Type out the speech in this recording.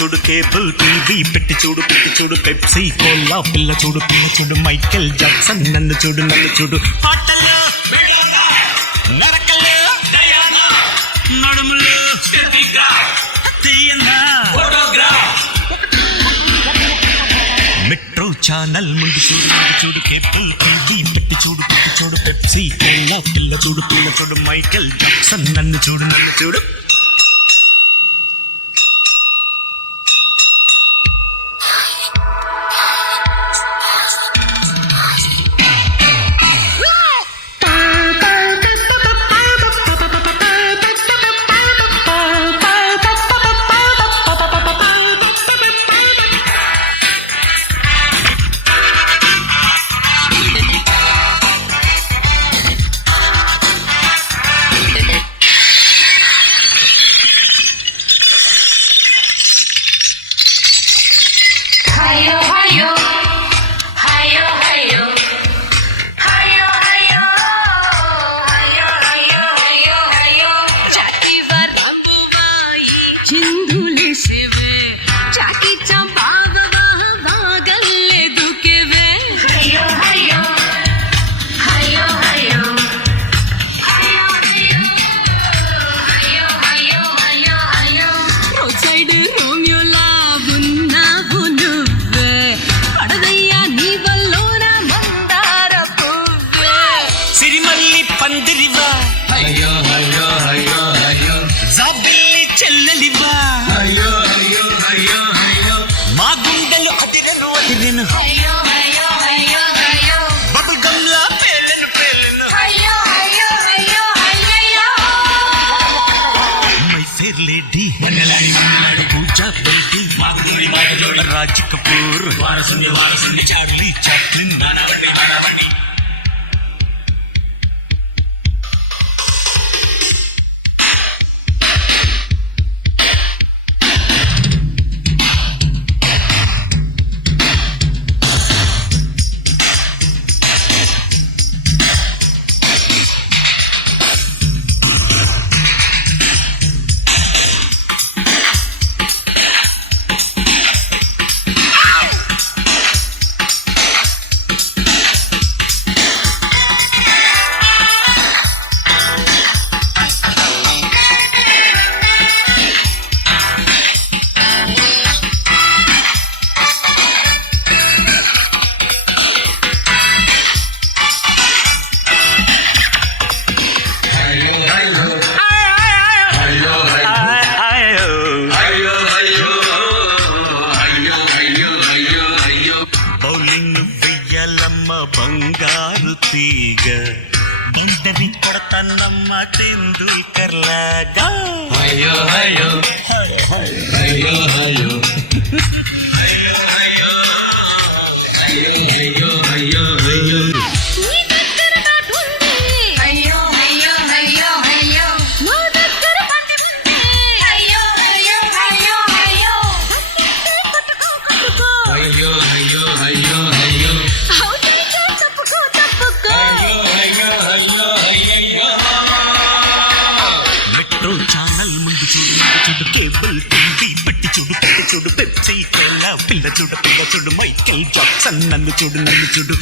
చూడు cable TV పెట్టి చూడు పెప్సీ కోలా పిల్ల చూడు మైకేల్ జాక్సన్ నన్ను చూడు పాటలు నరకలు నడుములు మెట్రో ఛానల్ ముందు చూడు కేబుల్ టీవీ పెట్టి చూడు పెప్సీ కోలా పిల్ల చూడు మైకేల్ జాక్సన్ నన్ను చూడు పందిరివా అయ్యో అయ్యో అయ్యో అయ్యో జాబిల్లి చెల్లెలివా అయ్యో అయ్యో అయ్యో అయ్యో మా గుండెలు అదిరెను అయ్యో అయ్యో అయ్యో అయ్యో బబుల్ గమ్లా పేలెను అయ్యో అయ్యో అయ్యో అయ్యో మై ఫేర్ లేడీ మనలాడి పూజా బేబీ మాగుడి మాటలు రాజ్ కపూర్ వారసుని చార్లీ చాప్లిన్ నానవండి బంగారు తీగ ఇంటరి కొడతన్నమ్మ టెండూల్కర్ లాగా అయ్యో అయ్యో అయ్యో అయ్యో అయ్యో అయ్యో అయ్యో అయ్యో అయ్యో కేబుల్ టీవీ పెట్టి చూడు పెప్సీ కోలా పిల్ల చూడు మైకేల్ జాక్సన్ నన్ను చూడు